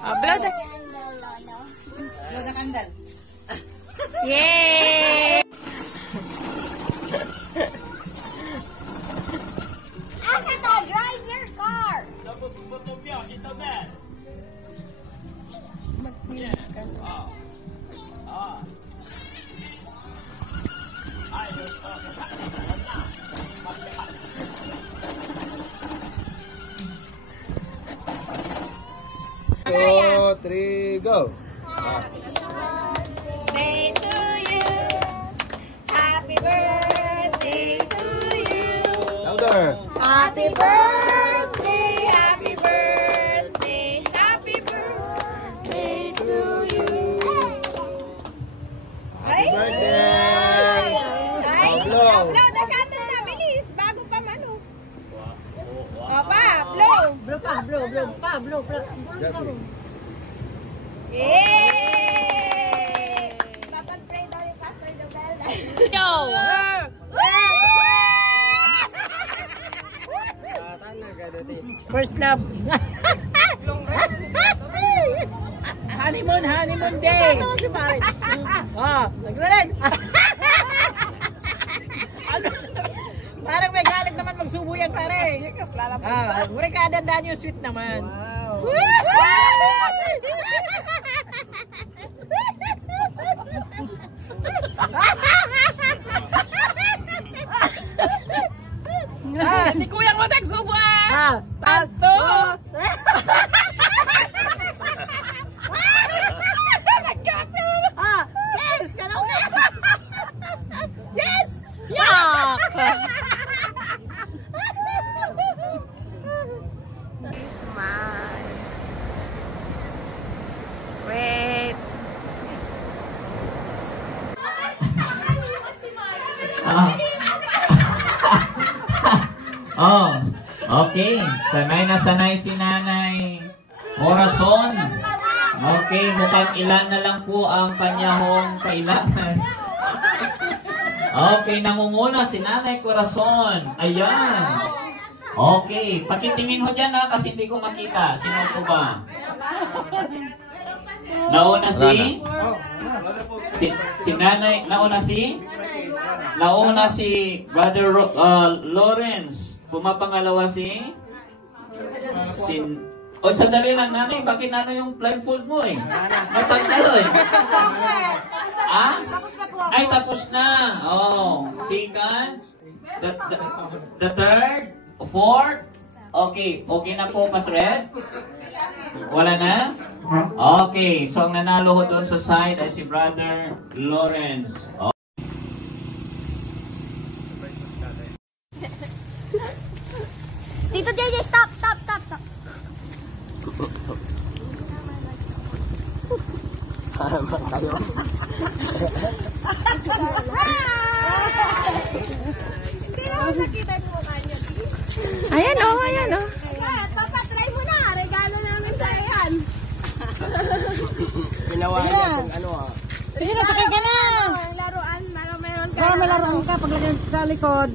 Blow the... Blow the candle. Yay! Akata, drive your car! Two, three, go. Birthday to you. Happy birthday to you. Louder. Happy birthday, happy birthday, happy birthday to you. Happy birthday. Ay, Blow. blow the candle na, bilis, bago pa mano. Pa, blow. Blow pa, blow, blow pa, blow, blow. Yay! Papag-pray daw ni Pastor Jobel. Yo! First love. Honeymoon day. Ano si pare? Naglalag. Parang may galit naman magsubo yan, pare. Mure ka dandan yung sweet naman. Wow. Hindi kuyang mo nagsubo Tanto! Yes! Ganun na! Yes! Yak! Smile. Wait. Oh, okay. Sanay na sanay si Nanay Corazon. Okay, mukhang ilan na lang po ang kanyang kailangan. Okay, nangunguna si Nanay Corazon. Ayan. Okay, pakitingin ho dyan ha, kasi hindi ko makita. Sino po ba? Nauna si Nanay, nauna si Brother Lawrence. Pumapangalawa si sandali lang, Nanay, bakit yung blindfold mo eh? Matagdalo eh. Ay, tapos na. Oh, second, the third, fourth. Okay, okay na po, Mas Red? Wala na? Okay, so ang nanalo ho doon sa side ay si Brother Lawrence. Tito JJ, stop. Hindi naman nakita yung mukha niya. Ayan o. Papa, try mo na. Regalo namin sa yan. Ginawa niya kung ano Sige na, sakay ka na! Laruan, meron ka. May laruan ka, paglagay sa likod.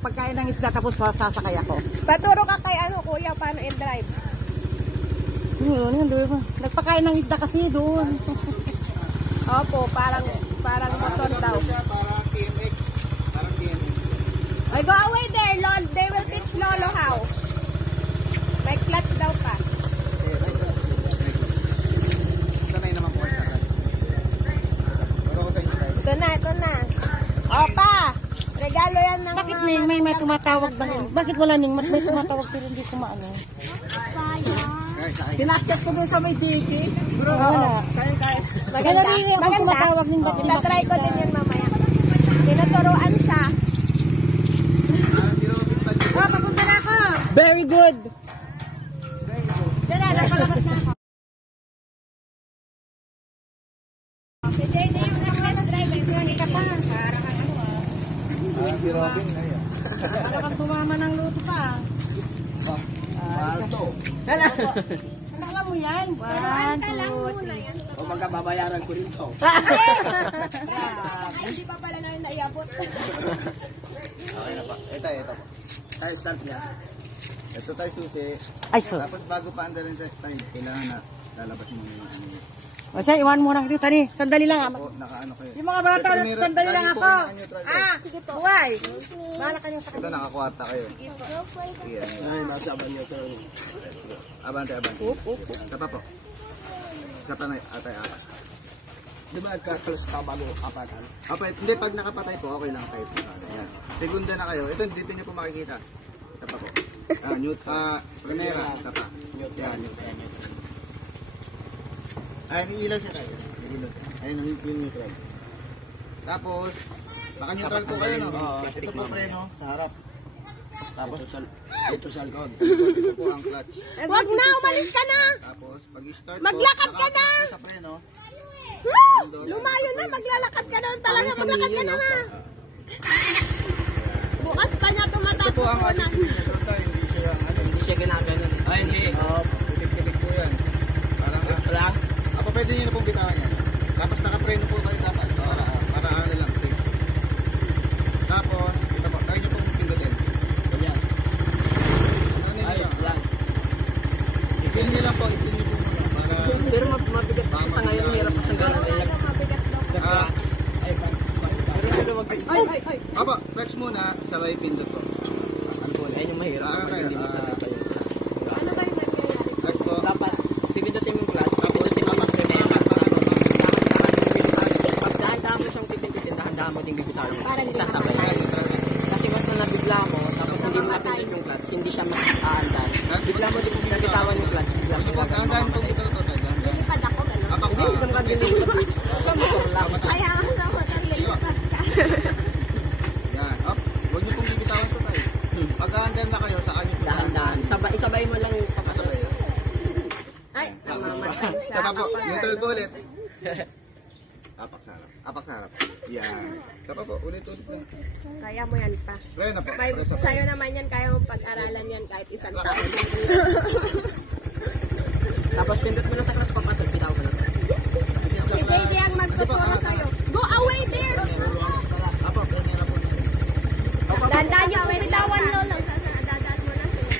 Pagkain ng isda, tapos sasakay ako. Paturo ka kay kuya, paano i-drive? Nagpakain ng isda kasi doon. Opo, parang motor daw. Parang TMX. Ay, go away there, Lord. They will teach Lolo how. May clutch daw pa. Sanay naman po. Ito na. Opa! Regalo yan ng Bakit may tumatawag ba? Bakit wala ning may tumatawag pero hindi ko maano? Kinakchat ko doon sa may tiki. Bro, kaya. Maganda. Tumatawag ning bakit. Tatry ko din yun mamaya. Tinuturuan siya. Papunta na ako. Very good. Diyan na, napalabas na ako. Si JJ yung driver. Hindi ka pa. Parang Si Robin na yan. Para kang tumama ng luto pa. Alto. Alam mo yan? Turuan ka lang muna yan. O magkababayaran ko rin to. Ay, hindi pa pala na naiabot. Okay na pa. Ito po. Tayo start niya. Ito tayo susi. Ay, so. Tapos bago pa anda rin sa tayo, kailangan na lalabas muna yung ano. O siya, iwan mo lang dito, tani. Sandali lang. O, nakaano kayo. Yung mga bata, sandali lang ako. Ah! Sige po. Buhay. Bahala kayo sa Ito, nakakwarta kayo. Sige. Ay, nasa abanyo ito. Abante. Isa pa po. Isa pa na, atay. Di ba nagkakalas ka bago kapatan? Hindi, pag nakapatay po, okay lang tayo. Ayan. Segunda na kayo. Ito, dito nyo po makikita. Isa pa po. Primera. Isa pa. Yan. Ayan, iilaw siya tayo. Ayan, yung neutral. Tapos, naka-neutral po kayo, no? Ito po preno sa harap. Tapos, Ito sa likod. ito po ang clutch. Wag na, umalis ka na. Tapos, pag-start Maglakad ka na! nakapasok sa preno. Lumayo na, maglalakad ka na talaga, maglakad ka na. Bukas pa niya Ito po ang tumatapunan. hindi siya ginaganon. Ay, hindi. Pitik-pitik po yan. Parang, Apo, pwede nyo na pong bitawan yan. Tapos, nakapreno po kayo dapat. Para ano lang, safe. Tapos, ito po, tayo nyo pong pindutin. Ganyan. Ano nyo Ay, lang? lang. Ipin nyo lang po, ipin nyo po muna. Para, Pero mabigat pa sa ngayon, hirap pa siyang gano'n. Apo, clutch muna, sabay pindot po. Ano po? Ayun yung mahirap kapag hindi mo sanay kayo. Ano ba yung nangyayari? Clutch po. Dapat, pipindutin mo yung clutch, tapos pag dahan-dahan mo siyang pipindutin, dahan-dahan mo din bibitawan mo. Isasabay. Kasi once na nabigla mo, tapos hindi mo napindut yung clutch, hindi siya mag-aandan. Bigla mo din nabitawan yung clutch, bigla mo gagawin Dahan-dahan po ito. Lipad ako, gano'n. Apak Hindi, huwag kang gagawin. Saan mo kung lang? Kaya nga naman ang lipad ka. Yan. Up. Huwag nyo pong bibitawan ito tayo. Pag-aandam na kayo, saan nyo po? Dahan-dahan. Isabay mo lang yung papasok. Ay, namamatay siya. Tama po. Neutral po ulit. Apak sa harap. Apak sa harap. Yan. Tama po. Ulit-ulit lang. Kaya mo yan pa. Preno po. May, Preso po. sa'yo naman yan, kaya mo pag-aralan yan kahit isang taon. Tapos pindot mo na sa clutch, papasok, bitaw ka na. Si Baby ang magtuturo sa'yo. Go away there! Apo, preno na po. Dandaan niyo, may bitawan lolo. Dadaan mo lang sila.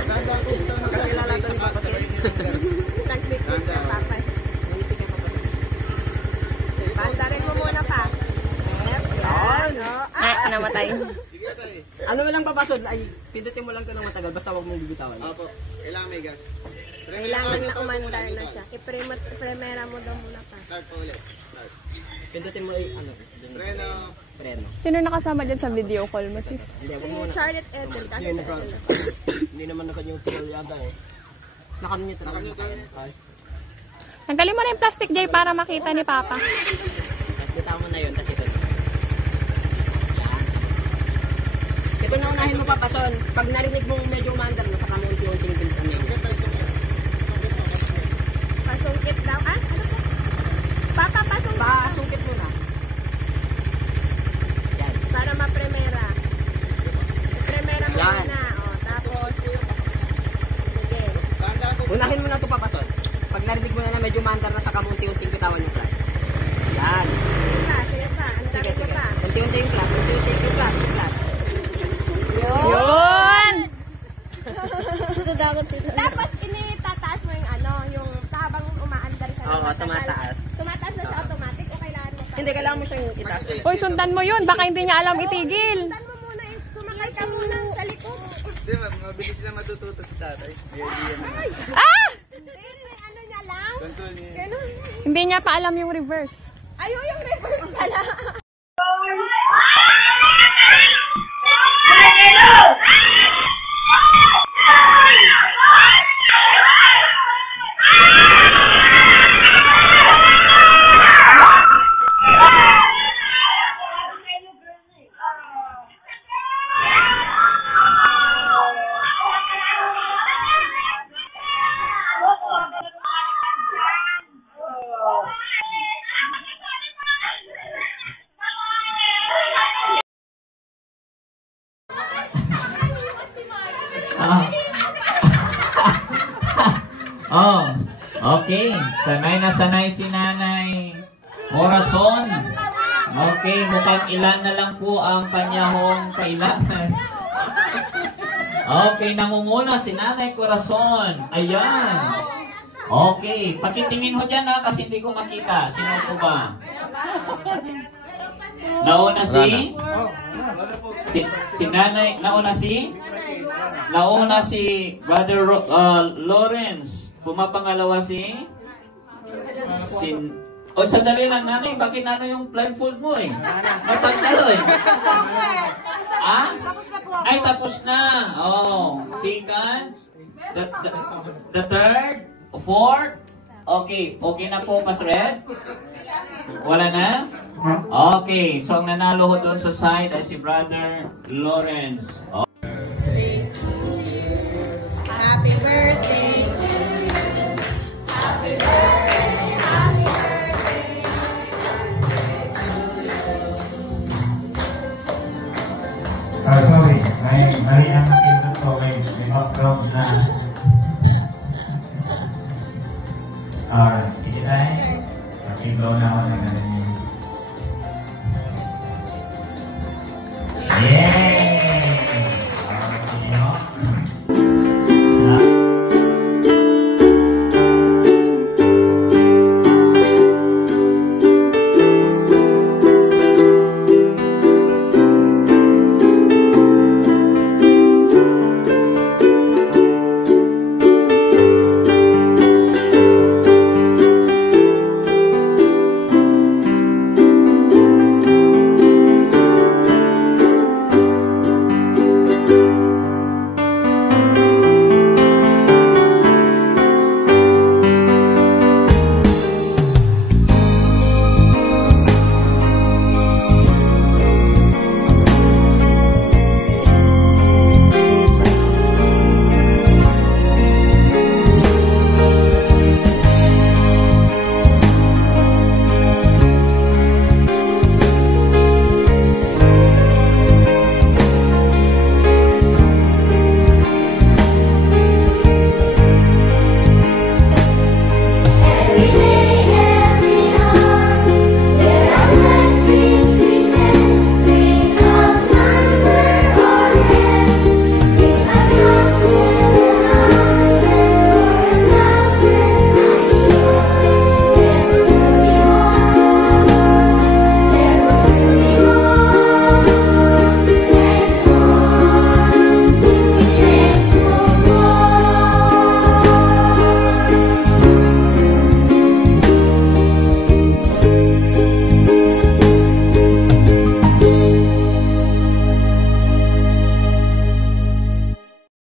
Kakilala ito ni Papa Sir. Nag-meet sa papa. Pandarin mo muna pa. Yan, o. namatay. Sige na tayo. Ano mo lang papasok, ay pindutin mo lang ito ng matagal, basta huwag mong bibitawan. Apo. Kailangan may gas. Kailangan na umandar na siya. I-primera mo daw muna pa. Start po ulit. Start. Pindutin mo ay ano, yung Preno. preno. Sino nakasama dyan sa video call mo, sis? Hindi, huwag Si muna. Charlotte Ethel kasi sa Ethel. Hindi naman naka-neutral yata eh. Naka-neutral. Naka-neutral. Ay, Tanggalin mo na yung plastic, Jay, para makita ni Papa. bitaw mo na yun kasi ito. Yan. Ito na unahin mo papason. Pag narinig mo medyo umandar na, saka mo unti-unting pindutin niya. Pasungkit daw. Ah, ano po? Papa, pasungkit. Pasungkit mo na. Yan. Para ma-primera. I-primera mo Yan. muna. O, tapos, sige. Unahin mo na ito papason. Pag narinig mo na medyo umandar na, saka mo unti-unting bitawan yung clutch. Yan. Sige pa. Ang Sige, dami ko sige. pa. Unti-unti yung clutch. Unti-unti yung clutch. Yung clutch. Yun! Tapos, initataas mo yung ano, yung habang umaandar siya. Oo, matagal. tumataas. Tumataas na siya automatic o kailangan mo pa? Hindi, kailangan mo siyang itaas. Uy, sundan mo yun. Baka hindi niya alam itigil. Sundan mo muna, sumakay ka muna sa likod. Hindi, mabilis na matututo si tatay. May idea na. Ah! Hindi, may ano niya lang. Control niya. Ganun. Hindi niya pa alam yung reverse. Ayaw yung reverse pala. Oh, okay. Sanay na sanay si Nanay Corazon. Okay, mukhang ilan na lang po ang kanyahong kailangan. Okay, nangunguna si Nanay Corazon. Ayan. Okay, pakitingin ho dyan ha, kasi hindi ko makita. Sino po ba? Nauna si Nanay, nauna si Brother Lawrence. Pumapangalawa si o sandali lang nanay, bakit ano yung blindfold mo eh? Matagdalo eh. Ah? Ay, tapos na. Oh, second, the third, fourth. Okay, okay na po, Mas Red? Wala na? Okay, so ang nanalo ho doon sa side ay si Brother Lawrence.